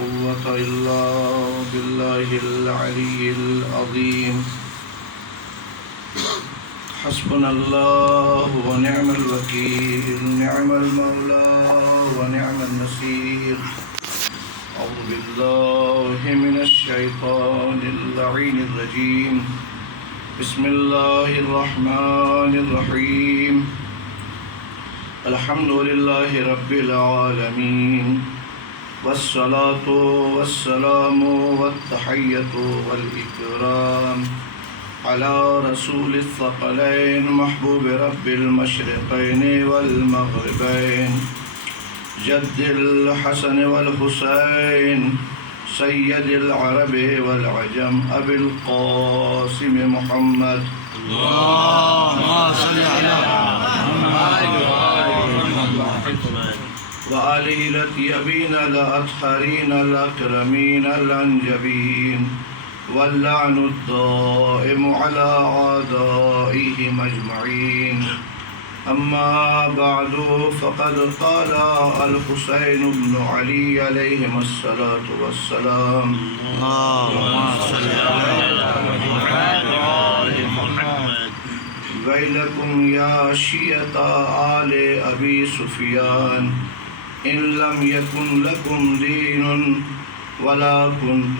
قوة إلا بالله العلي العظيم. حسبنا الله ونعم الوكيل، نعم المولى ونعم النصير. أعوذ بالله من الشيطان اللعين الرجيم. بسم الله الرحمن الرحيم. الحمد لله رب العالمين، والصلاة والسلام والتحية والإكرام على رسول الثقلين محبوب رب المشرقين والمغربين، جد الحسن والحسين سيد العرب والعجم أبي القاسم محمد. اللهم صل على محمد وآله الطيبين الأطهرين الأكرمين الأنجبين، واللعن الدائم على أعدائهم أجمعين. أما بعد، فقد قال الحسين بن علي عليهما الصلاة والسلام: اللهم صل على محمد ويلكم يا شيعة آل أبي سفيان، إن لم يكن لكم دين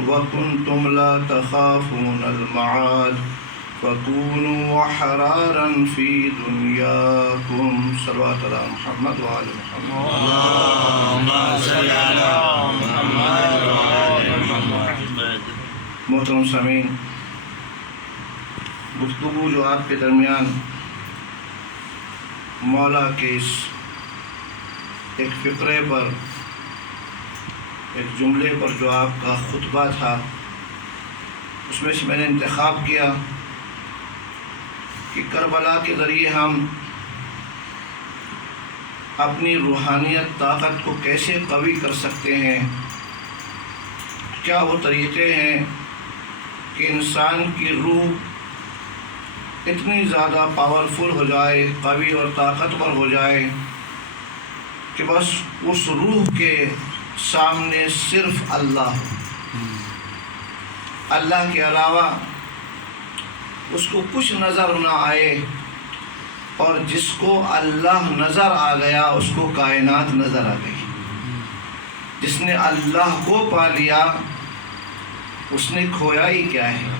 وكنتم لا تخافون المعاد، فكونوا حرارا في دنياكم. صلوات على محمد وآل محمد. اللهم صل على محمد. محترم سامعین، گفتگو جو آپ کے درمیان مولا کے اس ایک فقرے پر، ایک جملے پر جو آپ کا خطبہ تھا، اس میں سے میں نے انتخاب کیا کہ کربلا کے ذریعے ہم اپنی روحانیت طاقت کو کیسے قوی کر سکتے ہیں. کیا وہ طریقے ہیں کہ انسان کی روح اتنی زیادہ پاورفل ہو جائے، قوی اور طاقتور ہو جائے کہ بس اس روح کے سامنے صرف اللہ ہو، اللہ کے علاوہ اس کو کچھ نظر نہ آئے، اور جس کو اللہ نظر آ گیا اس کو کائنات نظر آ گئی. جس نے اللہ کو پا لیا اس نے کھویا ہی کیا ہے.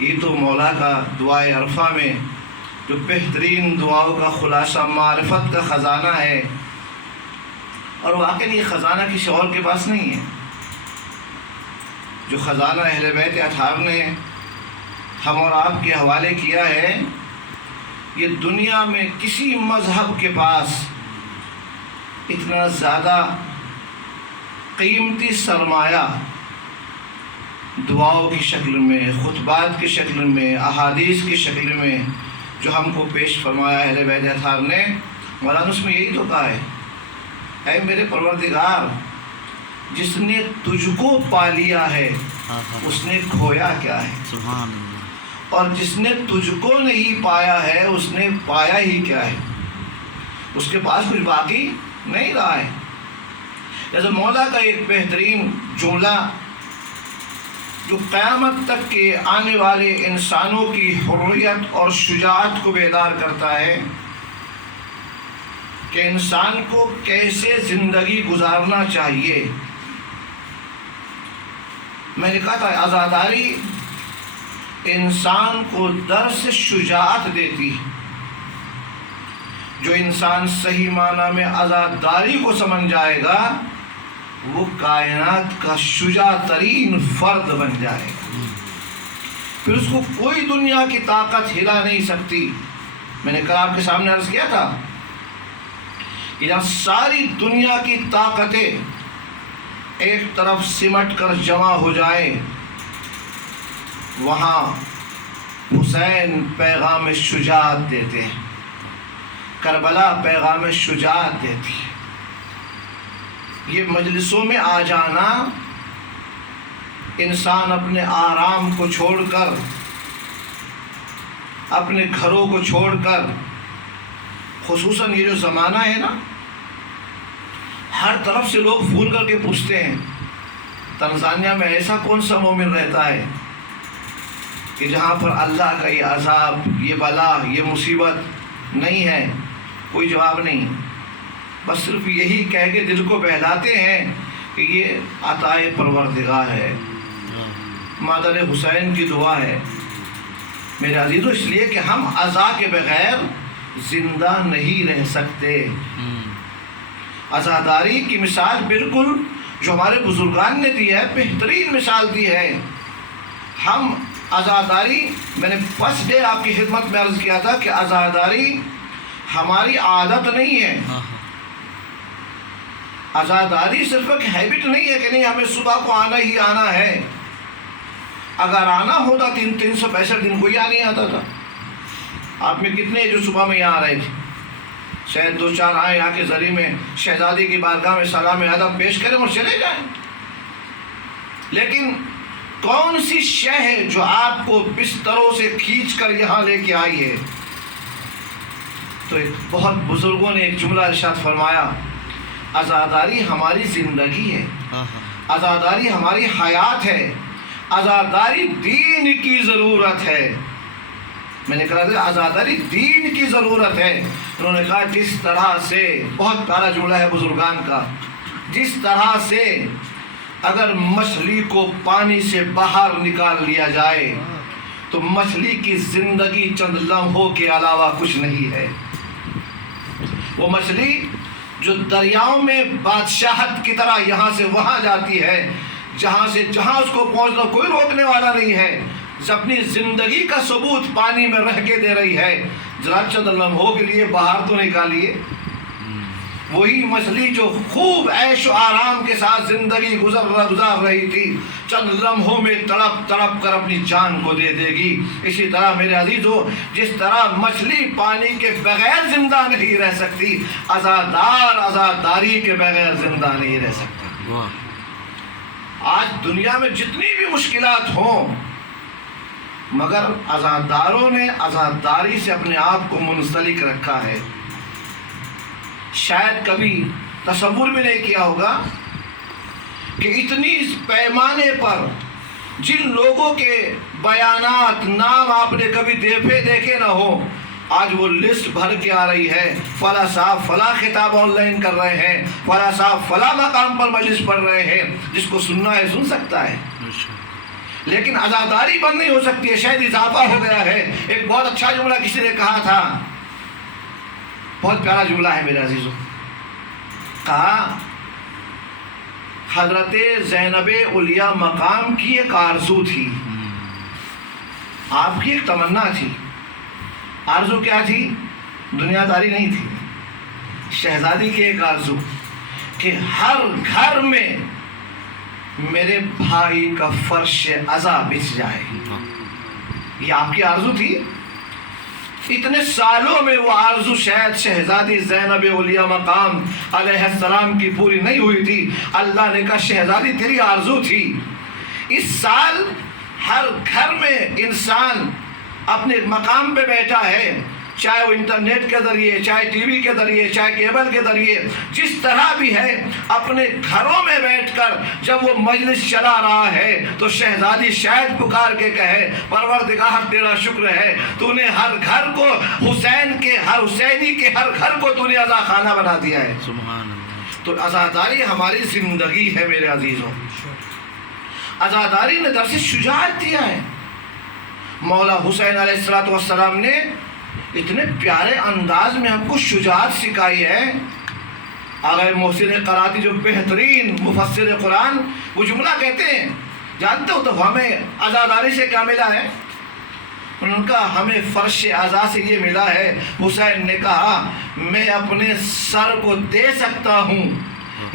یہ تو مولا کا دعائے عرفہ میں جو بہترین دعاؤں کا خلاصہ معرفت کا خزانہ ہے، اور واقعی یہ خزانہ کسی اور کے پاس نہیں ہے. جو خزانہ اہل بیت اطہار نے ہم اور آپ کے حوالے کیا ہے، یہ دنیا میں کسی مذہب کے پاس اتنا زیادہ قیمتی سرمایہ دعاؤں کی شکل میں، خطبات کی شکل میں، احادیث کی شکل میں جو ہم کو پیش فرمایا اہل بیت اطہار نے، مولانا اس میں یہی تو کہا ہے: اے میرے پروردگار، جس نے تجھ کو پا لیا ہے اس نے کھویا کیا ہے، سبحان اللہ، اور جس نے تجھ کو نہیں پایا ہے اس نے پایا ہی کیا ہے. اس کے پاس کچھ باقی نہیں رہا ہے. جیسے مولا کا ایک بہترین جملہ جو قیامت تک کے آنے والے انسانوں کی حریت اور شجاعت کو بیدار کرتا ہے کہ انسان کو کیسے زندگی گزارنا چاہیے. میں نے کہا تھا عزاداری انسان کو درس شجاعت دیتی. جو انسان صحیح معنی میں عزاداری کو سمجھ جائے گا وہ کائنات کا شجاع ترین فرد بن جائے گا. پھر اس کو کوئی دنیا کی طاقت ہلا نہیں سکتی. میں نے کل آپ کے سامنے عرض کیا تھا کہ جب ساری دنیا کی طاقتیں ایک طرف سمٹ کر جمع ہو جائیں، وہاں حسین پیغام شجاعت دیتے ہیں، کربلا پیغام شجاعت دیتی ہے. یہ مجلسوں میں آ جانا، انسان اپنے آرام کو چھوڑ کر، اپنے گھروں کو چھوڑ کر، خصوصاً یہ جو زمانہ ہے نا، ہر طرف سے لوگ فون کر کے پوچھتے ہیں تنزانیہ میں ایسا کون سا مومن رہتا ہے کہ جہاں پر اللہ کا یہ عذاب، یہ بلا، یہ مصیبت نہیں ہے؟ کوئی جواب نہیں، بس صرف یہی کہہ کے دل کو بہلاتے ہیں کہ یہ عطائے پروردگار ہے، مادر حسین کی دعا ہے۔ میرے عزیزو، اس لیے کہ ہم عزا کے بغیر زندہ نہیں رہ سکتے۔ عزاداری کی مثال بالکل جو ہمارے بزرگان نے دی ہے، بہترین مثال دی ہے۔ ہم عزاداری، میں نے فرسٹ ڈے آپ کی خدمت میں عرض کیا تھا کہ عزاداری ہماری عادت نہیں ہے، عزاداری صرف ایک ہیبٹ نہیں ہے کہ نہیں ہمیں صبح کو آنا ہی آنا ہے۔ اگر آنا ہوتا 365 دن کوئی آ نہیں آتا تھا۔ آپ میں کتنے جو صبح میں یہاں آ رہے تھے؟ شاید 2-4 آئے یہاں کے ذریعے میں شہزادی کی بارگاہ میں سلام ادب پیش کریں اور چلے جائیں۔ لیکن کون سی شے ہے جو آپ کو بستروں سے کھینچ کر یہاں لے کے آئی ہے؟ تو ایک بہت بزرگوں نے ایک جملہ ارشاد فرمایا، عزاداری ہماری زندگی ہے، عزاداری ہماری حیات ہے، عزاداری دین کی ضرورت ہے۔ میں نے کہا عزاداری دین کی ضرورت ہے۔ انہوں نے کہا جس طرح سے، بہت پیارا جملہ ہے بزرگان کا، جس طرح سے اگر مچھلی کو پانی سے باہر نکال لیا جائے تو مچھلی کی زندگی چند لمحوں کے علاوہ کچھ نہیں ہے۔ وہ مچھلی جو دریاؤں میں بادشاہت کی طرح یہاں سے وہاں جاتی ہے، جہاں سے جہاں اس کو پہنچنا کوئی روکنے والا نہیں ہے، اپنی زندگی کا ثبوت پانی میں رہ کے دے رہی ہے۔ ذرا چند لمحوں کے لیے باہر تو نکالیے۔ وہی مچھلی جو خوب عیش و آرام کے ساتھ زندگی گزار رہی تھی، چند لمحوں میں تڑپ تڑپ کر اپنی جان کو دے دے گی۔ اسی طرح میرے عزیزو، جس طرح مچھلی پانی کے بغیر زندہ نہیں رہ سکتی، عزادار عزاداری کے بغیر زندہ نہیں رہ سکتا۔ آج دنیا میں جتنی بھی مشکلات ہوں، مگر عزاداروں نے عزاداری سے اپنے آپ کو منسلک رکھا ہے۔ شاید کبھی تصور بھی نہیں کیا ہوگا کہ اتنی پیمانے پر جن لوگوں کے بیانات، نام آپ نے کبھی دیکھے نہ ہو، آج وہ لسٹ بھر کے آ رہی ہے۔ فلاں صاحب فلاں خطاب آن لائن کر رہے ہیں، فلاں صاحب فلاں مقام پر مجلس پڑھ رہے ہیں۔ جس کو سننا ہے سن سکتا ہے، لیکن عزاداری بند نہیں ہو سکتی ہے، شاید اضافہ ہو گیا ہے۔ ایک بہت اچھا جملہ کسی نے کہا تھا، بہت پیارا جملہ ہے میرے عزیزو، کہا حضرت زینب علیہ مقام کی ایک آرزو تھی، آپ کی ایک تمنا تھی۔ آرزو کیا تھی؟ دنیا داری نہیں تھی، شہزادی کی ایک آرزو کہ ہر گھر میں میرے بھائی کا فرش عزا بچھ جائے۔ یہ آپ کی آرزو تھی۔ اتنے سالوں میں وہ آرزو شاید شہزادی زینب علیہ مقام علیہ السلام کی پوری نہیں ہوئی تھی۔ اللہ نے کہا شہزادی تیری آرزو تھی۔ اس سال ہر گھر میں انسان اپنے مقام پہ بیٹھا ہے، چاہے وہ انٹرنیٹ کے ذریعے، چاہے ٹی وی کے ذریعے، چاہے کیبل کے ذریعے، جس طرح بھی ہے، اپنے گھروں میں بیٹھ کر جب وہ مجلس چلا رہا ہے تو شہزادی شاید پکار کے کہے پروردگار تیرا شکر ہے، تو نے ہر گھر کو حسینی کے ہر گھر کو تو نے عزا خانہ بنا دیا ہے۔ سبحان اللہ۔ تو عزاداری ہماری زندگی ہے میرے عزیزوں۔ عزاداری نے درس شجاعت دیا ہے۔ مولا حسین علیہ السلام نے اتنے پیارے انداز میں ہم کو شجاعت سکھائی ہے۔ آغا محسن قراتی جو بہترین مفسر قرآن، وہ جملہ کہتے ہیں، جانتے ہو تو ہمیں عزاداری سے کیا ملا ہے؟ انہوں نے کہا ہمیں فرش عزا سے یہ ملا ہے، حسین نے کہا میں اپنے سر کو دے سکتا ہوں،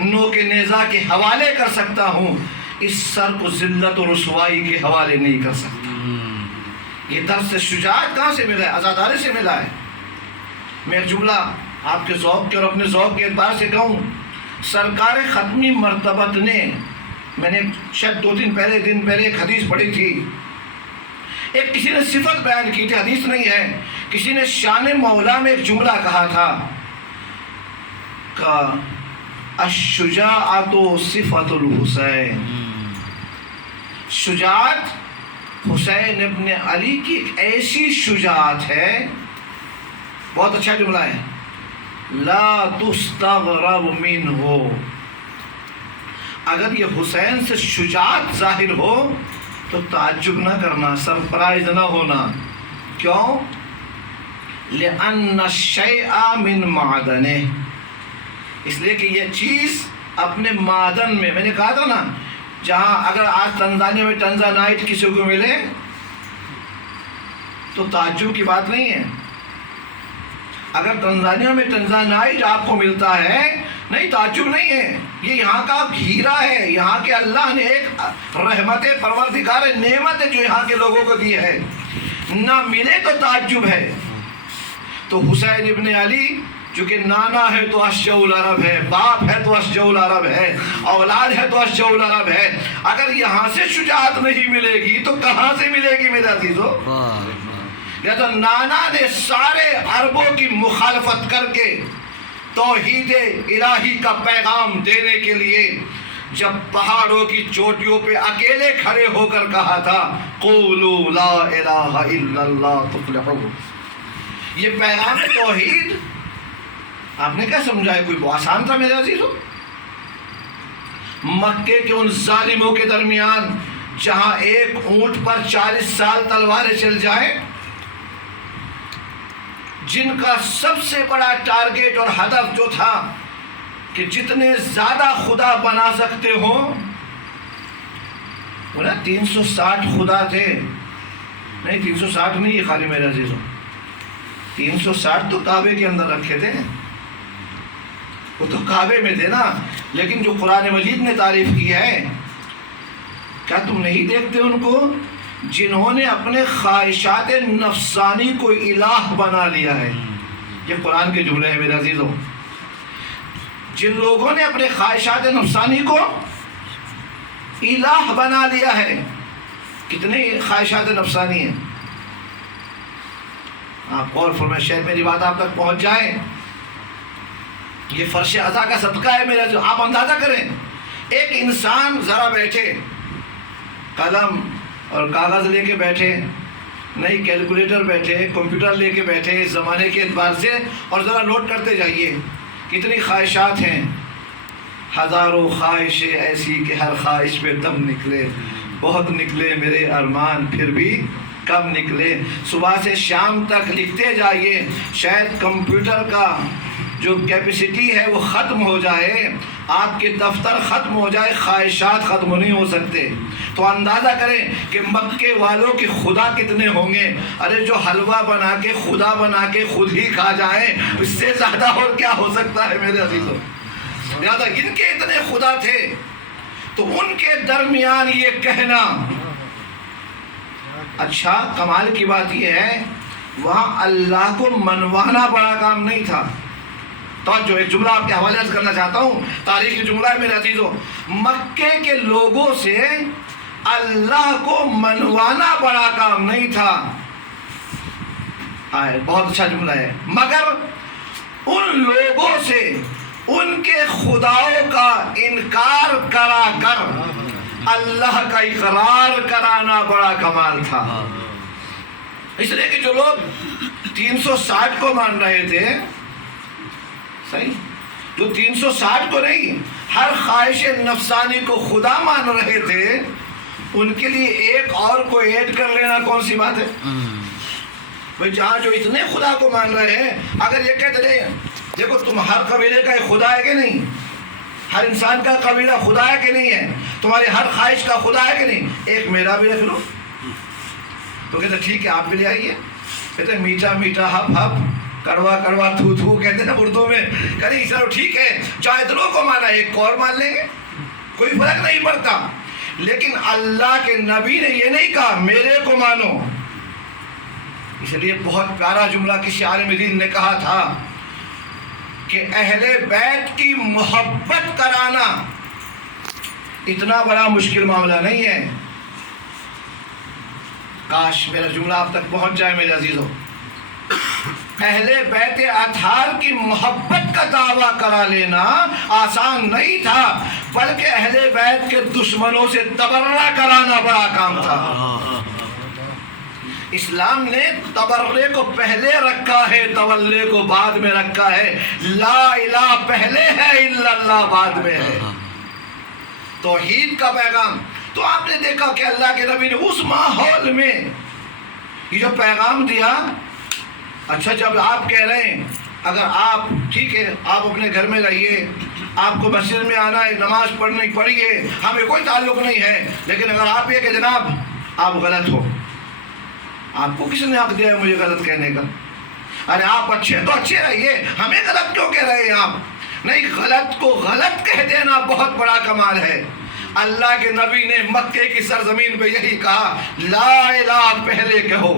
نوک نیزہ کے حوالے کر سکتا ہوں، اس سر کو ذلت و رسوائی کے حوالے نہیں کر سکتا۔ یہ درس شجاعت کہاں سے ملا ہے؟ عزاداری سے ملا ہے۔ میں ایک جملہ آپ کے ذوق کے اور اپنے ذوق کے اعتبار سے کہوں، سرکار ختمی مرتبت نے، میں نے شاید 2-3 دن پہلے ایک حدیث پڑھی تھی، ایک کسی نے صفت بیان کی تھی، حدیث نہیں ہے، کسی نے شان مولا میں ایک جملہ کہا تھا کہ الشجاعت صفت الحسین، شجاعت حسین ابن علی کی ایک ایسی شجاعت ہے، بہت اچھا جملہ ہے، لا تستغرب منہ، اگر یہ حسین سے شجاعت ظاہر ہو تو تعجب نہ کرنا، سرپرائز نہ ہونا. کیوں؟ لأن الشیء من معدنہ، اس لیے کہ یہ چیز اپنے معدن میں نے کہا تھا نا، جہاں اگر آج تنزانیہ میں ٹنزانائٹ کسی کو ملے تو تعجب کی بات نہیں ہے. اگر تنزانیہ میں ٹنزانائٹ آپ کو ملتا ہے نہیں، تعجب نہیں ہے، یہ یہاں کا ہیرا ہے، یہاں کے اللہ نے ایک رحمت پروردگار نعمت ہے جو یہاں کے لوگوں کو دی ہے، نہ ملے تو تعجب ہے. تو حسین ابن علی جو کہ نانا ہے تو اشجع العرب ہے، باپ ہے تو اشجع العرب ہے، اولاد ہے تو اشجع العرب ہے، اگر یہاں سے شجاعت نہیں ملے گی تو کہاں سے ملے گی میرے عزیزو؟ یا تو نانا نے سارے عربوں کی مخالفت کر کے توحید الہی کا پیغام دینے کے لیے جب پہاڑوں کی چوٹیوں پہ اکیلے کھڑے ہو کر کہا تھا قولوا لا الہ الا اللہ تفلحوا، یہ پیغام توحید آپ نے کیا سمجھا ہے؟ کوئی آسان تھا میرے عزیزو؟ مکے کے ان ظالموں کے درمیان جہاں ایک اونٹ پر 40 سال تلواریں چل جائیں، جن کا سب سے بڑا ٹارگیٹ اور ہدف جو تھا کہ جتنے زیادہ خدا بنا سکتے ہوں، وہ نا 360 خدا تھے، نہیں 360 نہیں، یہ خالی میرے عزیزوں 360 تو کعبے کے اندر رکھے تھے، وہ تو کعبے میں تھے نا. لیکن جو قرآن مجید نے تعریف کی ہے، کیا تم نہیں دیکھتے ان کو جنہوں نے اپنے خواہشات نفسانی کو الہ بنا لیا ہے؟ یہ قرآن کے جملے ہیں میرے عزیزوں. جن لوگوں نے اپنے خواہشات نفسانی کو الہ بنا لیا ہے، کتنے خواہشات نفسانی ہیں؟ آپ غور فرمائیں، شاید میری بات آپ تک پہنچ جائے. یہ فرش عزا کا صدقہ ہے میرا. جو آپ اندازہ کریں، ایک انسان ذرا بیٹھے، قلم اور کاغذ لے کے بیٹھے، نہیں کیلکولیٹر بیٹھے، کمپیوٹر لے کے بیٹھے اس زمانے کے اعتبار سے، اور ذرا نوٹ کرتے جائیے کتنی خواہشات ہیں. ہزاروں خواہشیں ایسی کہ ہر خواہش پہ دم نکلے، بہت نکلے میرے ارمان پھر بھی کم نکلے. صبح سے شام تک لکھتے جائیے، شاید کمپیوٹر کا جو کیپیسٹی ہے وہ ختم ہو جائے، آپ کے دفتر ختم ہو جائے، خواہشات ختم نہیں ہو سکتے. تو اندازہ کریں کہ مکے والوں کے خدا کتنے ہوں گے. ارے جو حلوہ بنا کے خدا بنا کے خود ہی کھا جائیں، اس سے زیادہ اور کیا ہو سکتا ہے میرے عزیزوں؟ لہٰذا ان کے اتنے خدا تھے تو ان کے درمیان یہ کہنا. اچھا کمال کی بات یہ ہے وہاں اللہ کو منوانا بڑا کام نہیں تھا. تو جو ایک جملہ آپ کے حوالے سے کرنا چاہتا ہوں، تاریخی جملہ ہے میرے عزیزوں، مکے کے لوگوں سے اللہ کو منوانا بڑا کام نہیں تھا. بہت اچھا جملہ ہے. مگر ان لوگوں سے ان کے خداؤں کا انکار کرا کر اللہ کا اقرار کرانا بڑا کمال تھا. اس لیے کہ جو لوگ 360 کو مان رہے تھے، صحیح، جو 360 کو نہیں، ہر خواہش نفسانی کو خدا مان رہے تھے، ان کے لیے ایک اور کو ایڈ کر لینا کون سی بات ہے؟ بھئی جہاں جو اتنے خدا کو مان رہے ہیں، اگر یہ کہتے رہے دیکھو تم ہر قبیلے کا ایک خدا ہے کہ نہیں، ہر انسان کا قبیلہ خدا ہے کہ نہیں ہے، تمہاری ہر خواہش کا خدا ہے کہ نہیں، ایک میرا بھی رکھ لو. تو کہتے ٹھیک ہے آپ بھی لے آئیے. کہتے میٹھا میٹھا ہپ ہپ، کڑوا کڑوا تھو تھو کہتے ہیں اردو میں. کہیں چلو ٹھیک ہے، چاہے دونوں کو مانا، ایک اور مان لیں گے، کوئی فرق نہیں پڑتا. لیکن اللہ کے نبی نے یہ نہیں کہا میرے کو مانو. اس لیے بہت پیارا جملہ کسی عالم دین نے کہا تھا کہ اہل بیت کی محبت کرانا اتنا بڑا مشکل معاملہ نہیں ہے. کاش میرا جملہ آپ تک پہنچ جائے میرے عزیزوں. اہل بیت اطہار کی محبت کا دعویٰ کرا لینا آسان نہیں تھا. بلکہ اہل بیت کے دشمنوں سے تبرہ کرانا بڑا کام تھا۔ اسلام نے تبرے کو پہلے رکھا ہے، تولے کو بعد میں رکھا ہے۔ لا الہ پہلے ہے، الا اللہ بعد میں ہے۔ توحید کا پیغام تو آپ نے دیکھا کہ اللہ کے نبی نے اس ماحول میں یہ جو پیغام دیا۔ اچھا، جب آپ کہہ رہے ہیں اگر آپ ٹھیک ہے آپ اپنے گھر میں رہیے، آپ کو مسجد میں آنا ہے، نماز پڑھنی پڑھیے، ہمیں کوئی تعلق نہیں ہے، لیکن اگر آپ یہ کہ جناب آپ غلط ہو، آپ کو کس نے حق دیا ہے مجھے غلط کہنے کا؟ ارے آپ اچھے تو اچھے رہیے، ہمیں غلط کیوں کہہ رہے ہیں آپ؟ نہیں، غلط کو غلط کہہ دینا بہت بڑا کمال ہے۔ اللہ کے نبی نے مکے کی سرزمین پہ یہی کہا، لا الہ پہلے کہو۔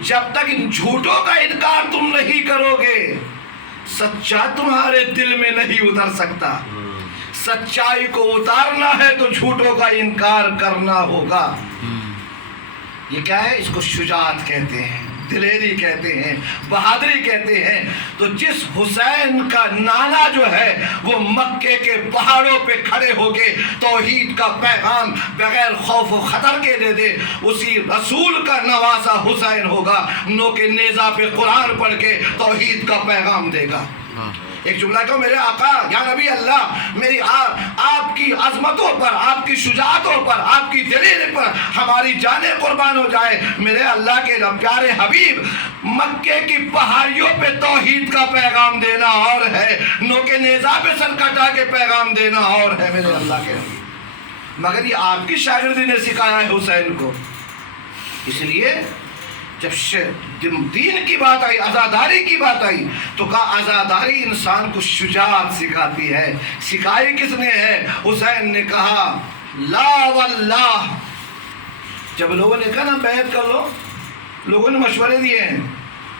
جب تک ان جھوٹوں کا انکار تم نہیں کرو گے، سچا تمہارے دل میں نہیں اتر سکتا۔ سچائی کو اتارنا ہے تو جھوٹوں کا انکار کرنا ہوگا۔ یہ کیا ہے؟ اس کو شجاعت کہتے ہیں، دلیری کہتے ہیں، بہادری کہتے ہیں۔ تو جس حسین کا نانا جو ہے وہ مکے کے پہاڑوں پہ کھڑے ہو کے توحید کا پیغام بغیر خوف و خطر کے دے دے، اسی رسول کا نواسا حسین ہوگا، نوک نیزہ پہ قرآن پڑھ کے توحید کا پیغام دے گا۔ ایک جملہ کہو، میرے آقا یا نبی اللہ، میری آپ کی عظمتوں پر، آپ کی شجاعتوں پر، آپ کی دلیری پر ہماری جانیں قربان ہو جائے۔ میرے اللہ کے پیارے حبیب، مکے کی پہاڑیوں پہ توحید کا پیغام دینا اور ہے، نوک نیزہ پہ سر کٹا کے پیغام دینا اور ہے میرے اللہ کے حبیب۔ مگر یہ آپ کی شاگردی نے سکھایا ہے حسین کو۔ اس لیے جب دین کی بات آئی، عزاداری کی بات آئی، تو کہا عزاداری انسان کو شجاعت سکھاتی ہے۔ سکھائی کس نے ہے؟ حسین نے کہا لا واللہ۔ جب لوگوں نے کہا نا بیعت کر لو، لوگوں نے مشورے دیے ہیں،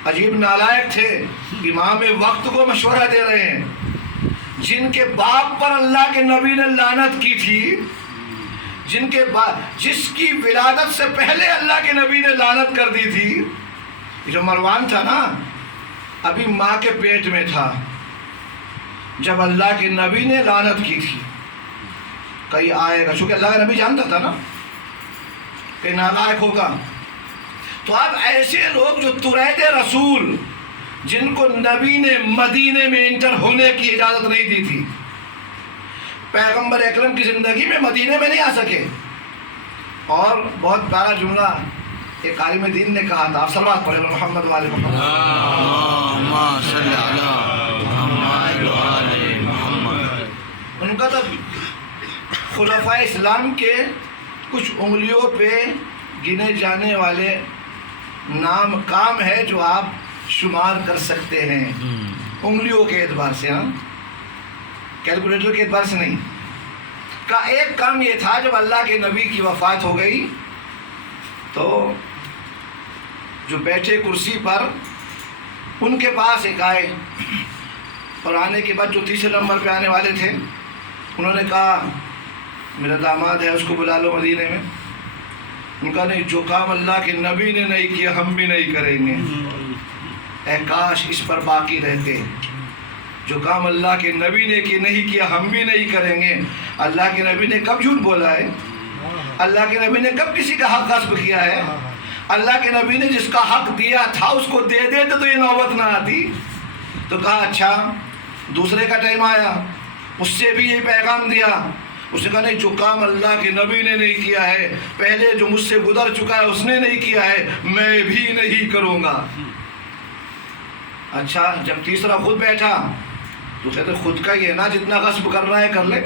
عجیب نالائق تھے، امام وقت کو مشورہ دے رہے ہیں، جن کے باپ پر اللہ کے نبی نے لعنت کی تھی، جس کی ولادت سے پہلے اللہ کے نبی نے لعنت کر دی تھی۔ جو مروان تھا نا، ابھی ماں کے پیٹ میں تھا جب اللہ کے نبی نے لعنت کی تھی۔ کہیں آئے گا، چونکہ اللہ کا نبی جانتا تھا نا کہ نالائق ہوگا۔ تو اب ایسے لوگ جو ترید رسول، جن کو نبی نے مدینے میں انٹر ہونے کی اجازت نہیں دی تھی، پیغمبر اکرم کی زندگی میں مدینے میں نہیں آ سکے۔ اور بہت پیارا جملہ ایک عالم دین نے کہا تھا، آپ صلوات پڑھیں محمد والے محمد، اللہم صلی علی محمد وآل محمد۔ ان کا تو خلفائے اسلام کے کچھ انگلیوں پہ گنے جانے والے نام کام ہے جو آپ شمار کر سکتے ہیں انگلیوں کے اعتبار سے، ہاں، کیلکولیٹر کے اعتبار سے نہیں۔ کا ایک کام یہ تھا، جب اللہ کے نبی کی وفات ہو گئی تو جو بیٹھے کرسی پر، ان کے پاس ایک آئے، اور آنے کے بعد جو تیسرے نمبر پہ آنے والے تھے، انہوں نے کہا میرا داماد ہے، اس کو بلا لو مدینے میں۔ ان کا نہیں، جو کام اللہ کے نبی نے نہیں کیا ہم بھی نہیں کریں گے، اے کاش اس پر باقی رہتے۔ جو کام اللہ کے نبی نے نہیں کیا ہم بھی نہیں کریں گے۔ اللہ کے نبی نے کب جھوٹ بولا ہے؟ اللہ کے نبی نے کب کسی کا حق غصب کیا ہے؟ اللہ کے نبی نے جس کا حق دیا تھا اس کو دے دیتے تو یہ نوبت نہ آتی۔ تو کہا اچھا، دوسرے کا ٹائم آیا، اس سے بھی یہ پیغام دیا۔ اس نے کہا نہیں، جو کام اللہ کے نبی نے نہیں کیا ہے، پہلے جو مجھ سے گزر چکا ہے اس نے نہیں کیا ہے، میں بھی نہیں کروں گا۔ اچھا، جب تیسرا خود بیٹھا تو کہتے خود کا یہ نا، جتنا غصب کرنا ہے کر لے،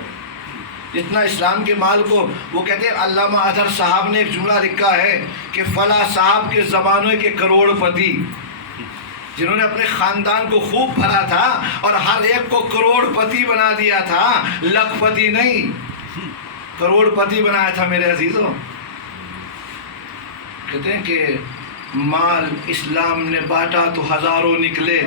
جتنا اسلام کے مال کو۔ وہ کہتے ہیں علامہ اظہر صاحب نے ایک جملہ لکھا ہے کہ فلاں صاحب کے زمانے کے کروڑ پتی، جنہوں نے اپنے خاندان کو خوب بھرا تھا اور ہر ایک کو کروڑ پتی بنا دیا تھا، لکھ پتی نہیں، کروڑ پتی بنایا تھا میرے عزیزوں۔ کہتے ہیں کہ مال اسلام نے بانٹا تو ہزاروں نکلے،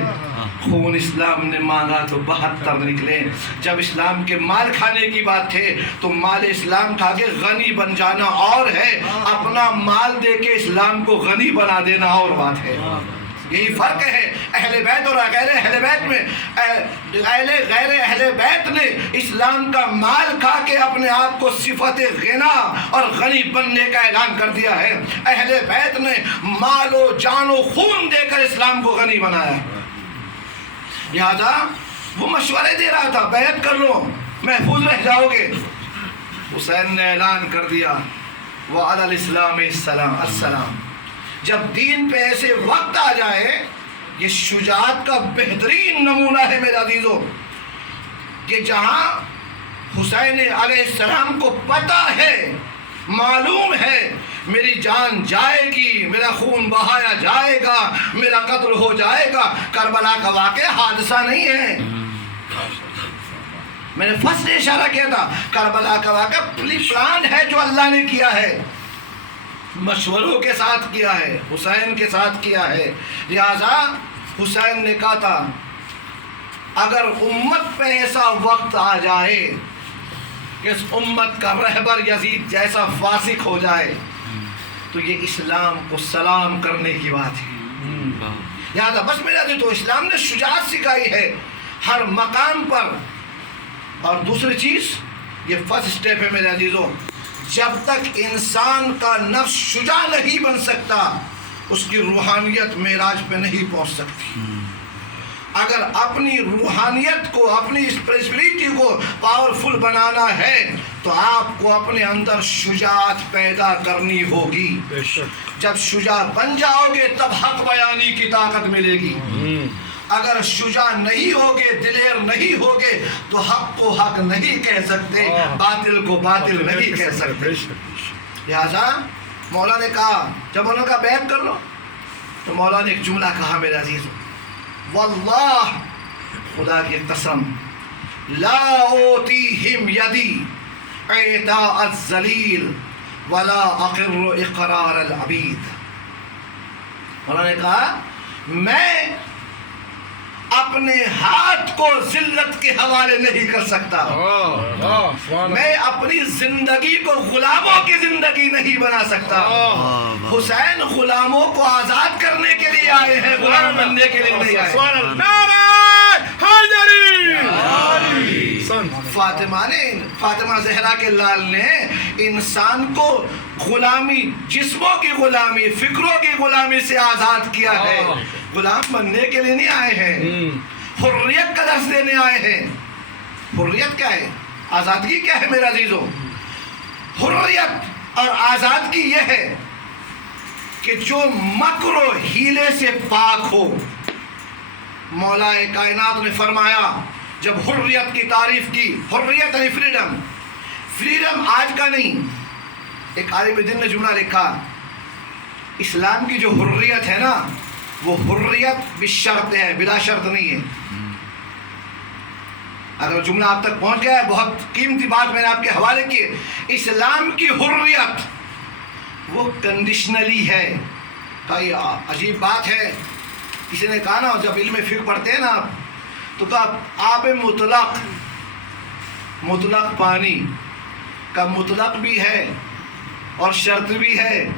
خون اسلام نے مانگا تو 72 نکلے۔ جب اسلام کے مال کھانے کی بات تھے تو مال اسلام کھا کے غنی بن جانا اور ہے، اپنا مال دے کے اسلام کو غنی بنا دینا اور بات ہے۔ یہی فرق ہے اہل بیت اور غیر اہل بیت میں. غیر اہل بیت نے اسلام کا مال کھا کے اپنے آپ کو صفت غنا اور غنی بننے کا اعلان کر دیا ہے. اہل بیت نے مال و جان و خون دے کر اسلام کو غنی بنایا. لہذا وہ مشورے دے رہا تھا بیعت کر لو محفوظ رہ جاؤ گے. حسین نے اعلان کر دیا وعلی الاسلام السلام. جب دین پہ ایسے وقت آ جائے، یہ شجاعت کا بہترین نمونہ ہے میرے عزیزو، کہ جہاں حسین علیہ السلام کو پتہ ہے، معلوم ہے میری جان جائے گی، میرا خون بہایا جائے گا، میرا قتل ہو جائے گا. کربلا کا واقعہ حادثہ نہیں ہے. میں نے فرسٹ اشارہ کیا تھا، کربلا کا واقعہ پلان ہے جو اللہ نے کیا ہے، مشوروں کے ساتھ کیا ہے، حسین کے ساتھ کیا ہے. لہذا حسین نے کہا تھا اگر امت پہ ایسا وقت آ جائے کہ اس امت کا رہبر یزید جیسا فاسق ہو جائے تو یہ اسلام کو سلام کرنے کی بات ہے. لہذا بس میرا تو اسلام نے شجاعت سکھائی ہے ہر مقام پر. اور دوسری چیز یہ فرسٹ سٹیپ ہے میرے عزیزوں، جب تک انسان کا نفس شجاع نہیں بن سکتا اس کی روحانیت معراج پہ نہیں پہنچ سکتی. اگر اپنی روحانیت کو، اپنی اسپرچولیٹی کو پاورفل بنانا ہے تو آپ کو اپنے اندر شجاعت پیدا کرنی ہوگی. جب شجاع بن جاؤ گے تب حق بیانی کی طاقت ملے گی. اگر شجاع نہیں ہوگے، دلیر نہیں ہوگے تو حق کو حق نہیں کہہ سکتے، باطل کو باطل نہیں کہہ سکتے. لہذا مولا نے کہا، جب انہوں نے کہا بیعت کر لو تو مولا نے ایک جملہ کہا میرے عزیز، واللہ خدا کی قسم لا اوتیہم یدی اعطاء الذلیل ولا اقر اقرار العبید. مولا نے کہا میں اپنے ہاتھ کو ذلت کے حوالے نہیں کر سکتا، میں اپنی زندگی کو غلاموں کی زندگی نہیں بنا سکتا. حسین غلاموں کو آزاد کرنے کے لیے آئے ہیں، غلام بننے کے لیے نہیں آئے. فاطمہ زہرا کے لال نے انسان کو غلامی، جسموں کی غلامی، فکروں کی غلامی سے آزاد کیا ہے. غلام بننے کے لیے نہیں آئے ہیں، حریت کا درس دینے آئے ہیں. حریت کیا ہے؟ آزادگی کیا ہے میرا عزیزو؟ حریت اور آزادگی یہ ہے کہ جو مکر و ہیلے سے پاک ہو. مولا کائنات نے فرمایا جب حریت کی تعریف کی، حریت یعنی فریڈم. فریڈم آج کا نہیں. ایک عالم دین نے جملہ لکھا، اسلام کی جو حریت ہے نا وہ حریت بشرط ہے، بلا شرط نہیں ہے. اگر جملہ آپ تک پہنچ گیا ہے، بہت قیمتی بات میں نے آپ کے حوالے کی. اسلام کی حریت وہ کنڈیشنلی ہے. یہ عجیب بات ہے. کسی نے کہا نا جب علم فقہ پڑھتے ہیں نا آپ تو کہا آب مطلق پانی کا مطلق بھی ہے اور شرط بھی ہے.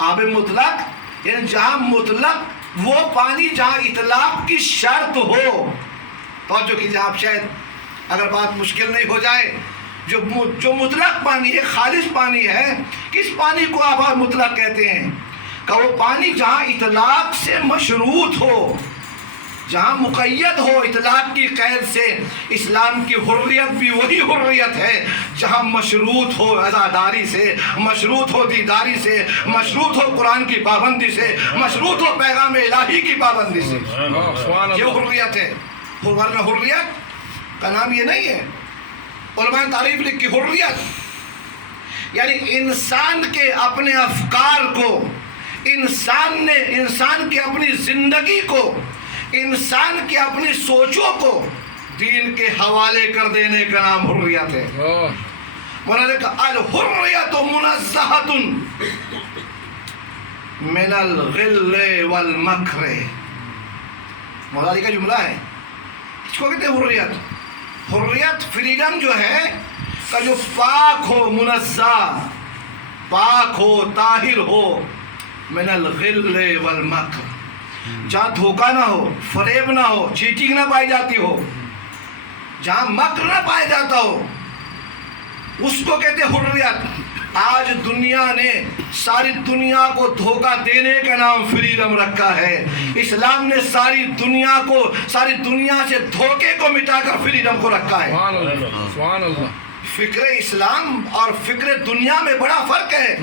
آب مطلق یعنی جہاں مطلق وہ پانی جہاں اطلاق کی شرط ہو. توجہ کیجیے آپ، شاید اگر بات مشکل نہیں ہو جائے. جو مطلق پانی ہے، خالص پانی ہے، کس پانی کو آپ مطلق کہتے ہیں؟ کہ وہ پانی جہاں اطلاق سے مشروط ہو، جہاں مقید ہو اطلاق کی قید سے. اسلام کی حریت بھی وہی حریت ہے جہاں مشروط ہو عزاداری سے، مشروط ہو دیداری سے، مشروط ہو قرآن کی پابندی سے، مشروط ہو پیغام الہی کی پابندی سے. یہ حریت ہے. ورنہ حریت کا نام یہ نہیں ہے. علماء نے تعریف لکھی حریت یعنی انسان کے اپنے افکار کو، انسان کی اپنی زندگی کو، انسان کی اپنی سوچوں کو دین کے حوالے کر دینے کا نام حریت ہے. مولانا نے کہا الحریت منزہۃ من الغل والمکر. مولانا جی کا جملہ ہے، اس کو کہتے ہیں حریت. حریت فریڈم جو ہے کہ جو پاک ہو، منزہ، پاک ہو، طاہر ہو، من الغل والمکر، جہاں دھوکہ نہ ہو، فریب نہ ہو، چیٹنگ نہ پائی جاتی ہو، جہاں مکر نہ پایا جاتا ہو، اس کو کہتے ہیں حریت۔ آج دنیا نے ساری دنیا کو دھوکہ دینے کا نام فریڈم رکھا ہے۔ اسلام نے ساری دنیا سے دھوکے کو مٹا کر فریڈم کو رکھا ہے۔ سبحان اللہ۔ فکر اسلام اور فکر دنیا میں بڑا فرق ہے۔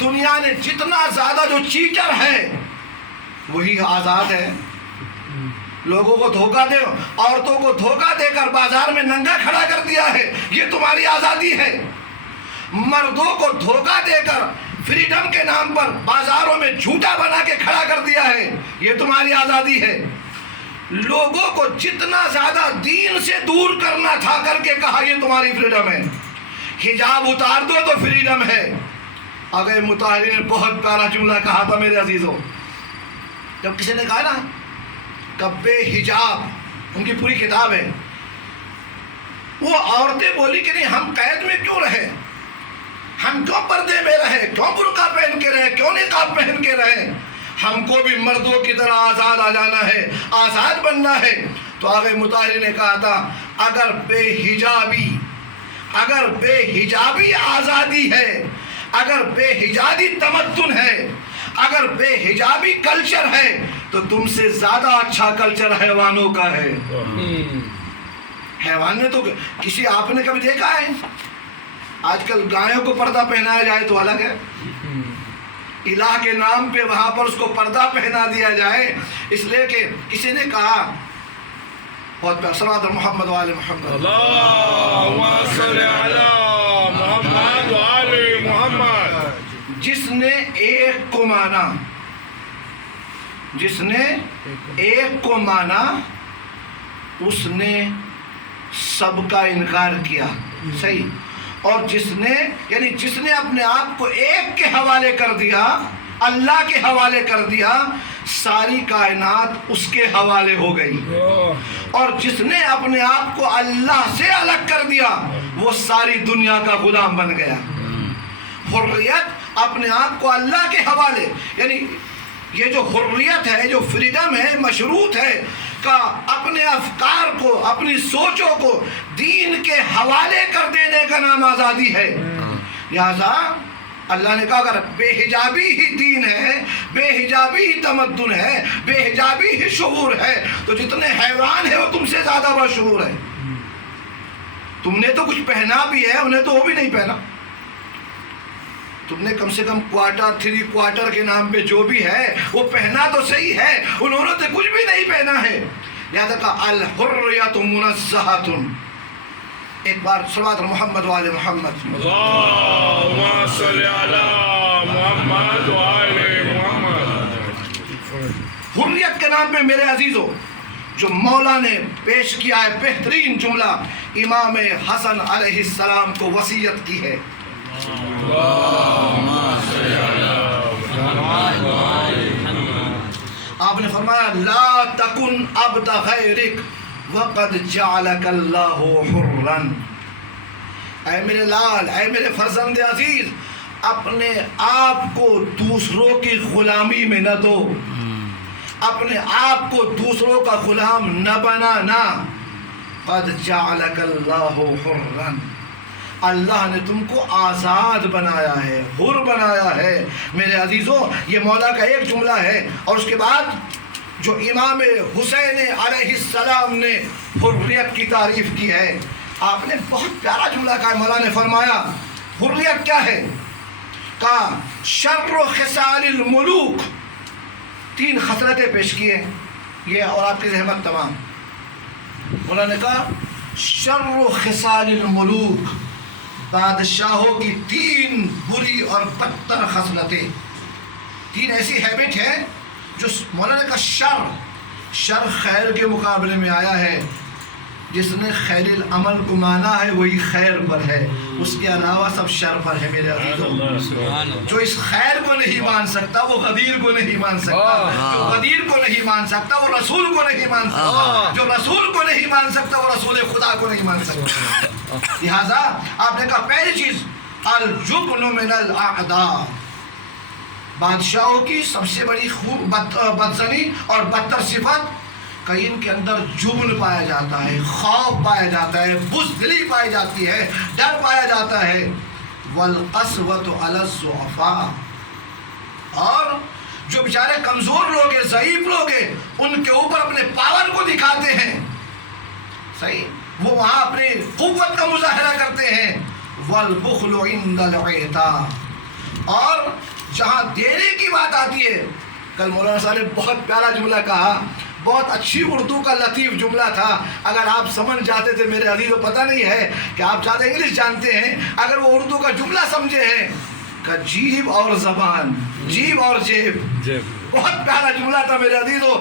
دنیا نے جتنا زیادہ جو چیٹر ہے وہی آزاد ہے۔ لوگوں کو دھوکہ دے، عورتوں کو دھوکہ دے کر بازار میں ننگا کھڑا کر دیا ہے، یہ تمہاری آزادی ہے۔ مردوں کو دھوکہ دے کر فریڈم کے نام پر بازاروں میں جھوٹا بنا کے کھڑا کر دیا ہے، یہ تمہاری آزادی ہے۔ لوگوں کو جتنا زیادہ دین سے دور کرنا تھا کر کے کہا یہ تمہاری فریڈم ہے۔ حجاب اتار دو تو فریڈم ہے۔ اگر مطہری نے بہت پیارا جملہ کہا تھا میرے عزیزوں، جب کسی نے کہا نا کہ بے حجاب، ان کی پوری کتاب ہے، وہ عورتیں بولی کہ نہیں ہم قید میں کیوں رہے، ہم کیوں پردے میں رہے، کیوں برقع پہن کے رہے، کیوں نقاب پہن کے رہے، ہم کو بھی مردوں کی طرح آزاد آ جانا ہے، آزاد بننا ہے۔ تو آگے مطہری نے کہا تھا اگر بے حجابی آزادی ہے، اگر بے حجابی تمدن ہے، اگر بے حجابی کلچر ہے تو تم سے زیادہ اچھا کلچر حیوانوں کا ہے۔ حیوان نے تو کسی آپ نے کبھی دیکھا ہے؟ آج کل گایوں کو پردہ پہنایا جائے تو الگ ہے، الہ کے نام پہ وہاں پر اس کو پردہ پہنا دیا جائے، اس لیے کہ کسی نے کہا بہت صلوات محمد و آل محمد، اللہم صلی علی محمد و آل محمد۔ جس نے ایک کو مانا، جس نے ایک کو مانا اس نے سب کا انکار کیا، صحیح، اور جس نے اپنے آپ کو ایک کے حوالے کر دیا، اللہ کے حوالے کر دیا، ساری کائنات اس کے حوالے ہو گئی، اور جس نے اپنے آپ کو اللہ سے الگ کر دیا وہ ساری دنیا کا غلام بن گیا۔ حریت اپنے آپ کو اللہ کے حوالے، یعنی یہ جو حریت ہے، جو فریڈم ہے، مشروط ہے کہ اپنے افکار کو، اپنی سوچوں کو دین کے حوالے کر دینے کا نام آزادی ہے۔ لہذا اللہ نے کہا اگر بے حجابی ہی دین ہے، بے حجابی ہی تمدن ہے، بے حجابی ہی شعور ہے، تو جتنے حیوان ہیں وہ تم سے زیادہ بشعور ہے۔ تم نے تو کچھ پہنا بھی ہے، انہیں تو وہ بھی نہیں پہنا۔ تم نے کم سے کم کوارٹر، 3 کوارٹر کے نام پہ جو بھی ہے وہ پہنا تو صحیح ہے، انہوں نے تو کچھ بھی نہیں پہنا ہے۔ یاد رکھا الحریۃ منزہۃ۔ ایک بار صلوات محمد و آل محمد۔ اللہم صلی علی محمد و آل محمد۔ حریت کے نام پہ میرے عزیزوں جو مولا نے پیش کیا ہے بہترین جملہ، امام حسن علیہ السلام کو وصیت کی ہے۔ آپ نے فرمایا لا تکن عبد غیرک وقد جعلک اللہ حرا۔ اے میرے لال، اے میرے فرزند عزیز، اپنے آپ کو دوسروں کی غلامی میں نہ دو، اپنے آپ کو دوسروں کا غلام نہ بنانا۔ قد جعلک اللہ حرا، اللہ نے تم کو آزاد بنایا ہے، حر بنایا ہے۔ میرے عزیزوں یہ مولا کا ایک جملہ ہے، اور اس کے بعد جو امام حسین علیہ السلام نے حریت کی تعریف کی ہے، آپ نے بہت پیارا جملہ کہا۔ مولا نے فرمایا حریت کیا ہے؟ کہا شر خصال الملوک، 3 خصلتیں پیش کی ہیں یہ اور آپ کی رحمت تمام۔ مولا نے کہا شر خصال الملوک، بادشاہوں کی 3 بری اور بدتر خصلتیں، 3 ایسی ہیبٹ ہیں جو مولا نے کہا شر خیر کے مقابلے میں آیا ہے۔ جس نے خیر العمل کو مانا ہے وہی خیر پر ہے، اس کے علاوہ سب شر پر ہے۔ میرے عزیزوں جو اس خیر کو نہیں مان سکتا وہ غدیر کو نہیں مان سکتا، جو غدیر کو نہیں مان سکتا وہ رسول کو نہیں مان سکتا، جو رسول کو نہیں مان سکتا وہ رسول خدا کو نہیں مان سکتا۔ لہذا آپ نے کہا پہلی چیز الجبن من الاعداء، بادشاہوں کی سب سے بڑی بدزنی اور بدتر صفت کہ ان کے اندر جبن پایا جاتا ہے، خوف پایا جاتا ہے، بزدلی پائی جاتی ہے، ڈر پایا جاتا ہے۔ وَالْقَسْوَةُ عَلَى الضُّعَفَاءِ، اور جو بیچارے کمزور لوگ ہیں، ضعیف لوگ ہیں، ان کے اوپر اپنے پاور کو دکھاتے ہیں، صحیح، وہ وہاں اپنی قوت کا مظاہرہ کرتے ہیں۔ وَالْبُخْلُ عِنْدَ الْعِطَاءِ، اور جہاں دینے کی بات آتی ہے، کل مولانا صاحب نے بہت پیارا جملہ کہا، بہت اچھی اردو کا لطیف جملہ تھا، اگر آپ سمجھ جاتے تھے میرے عزیزو، پتہ نہیں ہے کہ آپ زیادہ انگلش جانتے ہیں، اگر وہ اردو کا جملہ سمجھے ہیں کہ جیب اور زبان، جیب اور جیب، بہت پیارا جملہ تھا میرے عزیزو۔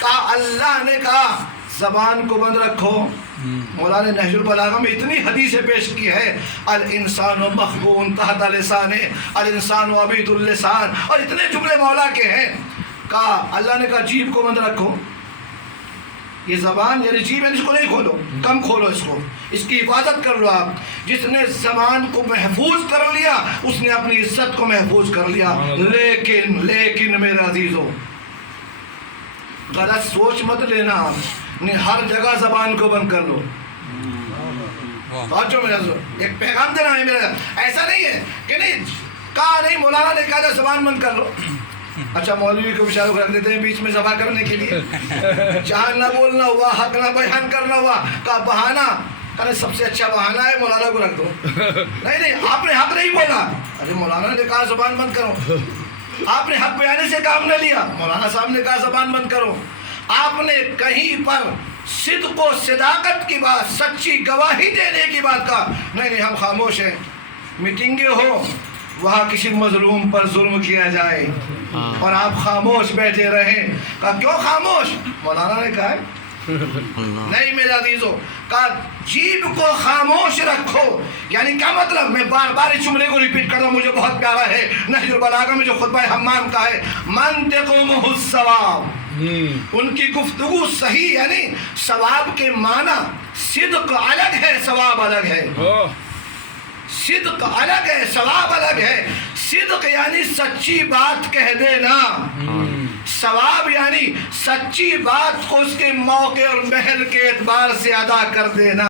کہا اللہ نے کہا زبان کو بند رکھو، مولانا نہج البلاغہ میں اتنی حدیثیں پیش کی ہے، الانسان مخبون تحت لسان، الانسان عبید اللسان، اور اتنے جملے مولا کے ہیں۔ کہا اللہ نے کہا جیب کو بند رکھو، یہ زبان یعنی جیب ہے، اس کو نہیں کھولو، کم کھولو، اس کو، اس کی حفاظت کر لو آپ۔ جس نے زبان کو محفوظ کر لیا اس نے اپنی عزت کو محفوظ کر لیا۔ لیکن میرے عزیزو، غلط سوچ مت لینا آپ، نہیں ہر جگہ زبان کو بند کر لو۔ بات جو میرا ایک پیغام دینا ہے میرا، ایسا نہیں ہے کہ نہیں کہا نہیں مولانا نے کہا زبان بند کر لو، اچھا مولوی کو بیچاروں کو رکھ دیتے ہیں بیچ میں ذبح کرنے کے لیے، جہاں نہ بولنا ہوا، حق نہ بیان کرنا ہوا، کہا بہانہ، ارے سب سے اچھا بہانہ ہے مولانا کو رکھ دو۔ نہیں آپ نے حق نہیں بولا، ارے مولانا نے کہا زبان بند کرو، آپ نے حق بیانے سے کام نہ لیا، مولانا صاحب نے کہا زبان بند کرو، آپ نے کہیں پر صدق و صداقت کی بات، سچی گواہی دینے کی بات کہا، نہیں ہم خاموش ہیں، میٹنگیں ہو وہاں کسی مظلوم پر ظلم کیا جائے اور آپ خاموش بیٹھے رہیں، کہا کیوں خاموش؟ مولانا نے کہا نہیں میرے عزیزو، کہا جیب کو خاموش رکھو، یعنی کیا مطلب؟ میں بار بار اس جملے کو ریپیٹ کر رہا ہوں، مجھے بہت پیارا ہے، نہج البلاغہ میں جو خطبہ حمام کا ہے، منطقهم الصواب، ان کی گفتگو صحیح، یعنی ثواب کے معنی صدق الگ ہے، ثواب الگ ہے، صدق الگ ہے، ثواب الگ ہے۔ صدق یعنی سچی بات کہہ دینا، ثواب یعنی سچی بات کو اس کے موقع اور محل کے اعتبار سے ادا کر دینا۔